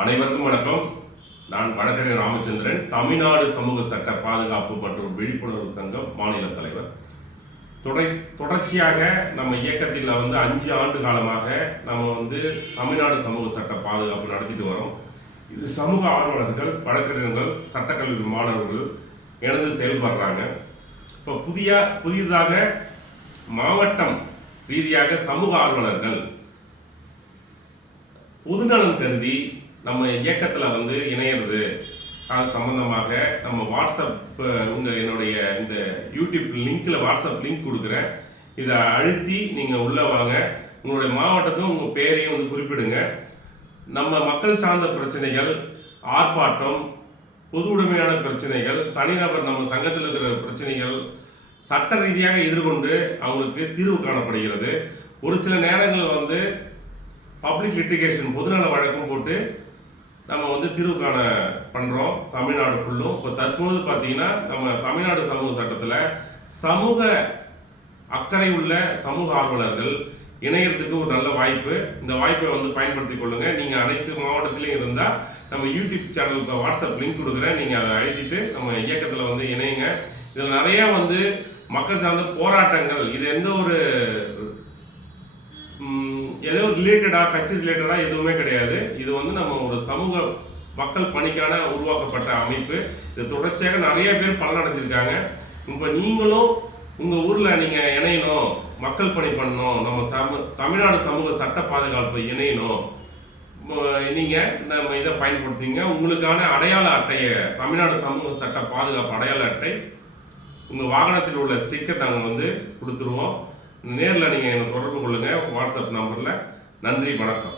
அனைவருக்கும் வணக்கம். நான் வழக்கறிஞர் ராமச்சந்திரன், தமிழ்நாடு சமூக சட்ட பாதுகாப்பு மற்றும் விழிப்புணர்வு சங்கம் மாநில தலைவர். தொடர்ச்சியாக நம்ம இயக்கத்தில் 5 ஆண்டு காலமாக நம்ம தமிழ்நாடு சமூக சட்ட பாதுகாப்பு நடத்திட்டு வரோம். இது சமூக ஆர்வலர்கள், வழக்கறிஞர்கள், சட்டக்கல்லூரி மாணவர்கள் இணைந்து செயல்படுறாங்க. இப்போ புதிதாக மாவட்டம் ரீதியாக சமூக ஆர்வலர்கள் பொதுநலன் கருதி நம்ம இயக்கத்தில் இணையிறது சம்பந்தமாக நம்ம வாட்ஸ்அப் என்னுடைய இந்த யூடியூப் லிங்க்கில் வாட்ஸ்அப் லிங்க் கொடுக்குறேன். இதை அழுத்தி நீங்கள் உள்ளே வாங்க. உங்களுடைய மாவட்டத்தையும் உங்கள் பேரையும் குறிப்பிடுங்க. நம்ம மக்கள் சார்ந்த பிரச்சனைகள், ஆர்ப்பாட்டம், பொது உடைமையான பிரச்சனைகள், தனிநபர் நம்ம சங்கத்தில் இருக்கிற பிரச்சனைகள் சட்ட ரீதியாக எதிர்கொண்டு அவங்களுக்கு தீர்வு காணப்படுகிறது. ஒரு சில நேரங்கள் பப்ளிக் லிட்டிகேஷன் பொதுநல வழக்கம் போட்டு நம்ம தீர்வு காண பண்ணுறோம் தமிழ்நாடு ஃபுல்லும். இப்போ தற்போது பார்த்தீங்கன்னா நம்ம தமிழ்நாடு சமூக சட்டத்தில் சமூக அக்கறை உள்ள சமூக ஆர்வலர்கள் இணையறதுக்கு ஒரு நல்ல வாய்ப்பு. இந்த வாய்ப்பை பயன்படுத்தி கொள்ளுங்கள். நீங்கள் அனைத்து மாவட்டத்திலையும் இருந்தால் நம்ம யூடியூப் சேனலுக்கு வாட்ஸ்அப் லிங்க் கொடுக்குறேன். நீங்கள் அதை அழைச்சிட்டு நம்ம இயக்கத்தில் இணையுங்க. இதில் நிறையா மக்கள் சார்ந்த போராட்டங்கள், இது ஏதோ ரிலேட்டடாக கட்சி ரிலேட்டடாக எதுவுமே கிடையாது. இது நம்ம ஒரு சமூக மக்கள் பணிக்கான உருவாக்கப்பட்ட அமைப்பு. இது தொடர்ச்சியாக நிறைய பேர் பலனடைஞ்சிருக்காங்க. இப்போ நீங்களும் உங்கள் ஊரில் நீங்கள் இணையணும், மக்கள் பணி பண்ணணும், நம்ம தமிழ்நாடு சமூக சட்ட பாதுகாப்பு இணையணும், நீங்கள் நம்ம இதை பயன்படுத்திங்க. உங்களுக்கான அடையாள அட்டையை, தமிழ்நாடு சமூக சட்ட பாதுகாப்பு அடையாள அட்டை உங்கள் வாகனத்தில் உள்ள ஸ்டிக்கர் நாங்கள் கொடுத்துருவோம். நேரில் நீங்கள் என்னை தொடர்பு கொள்ளுங்கள் வாட்ஸ்அப் நம்பரில். நன்றி, வணக்கம்.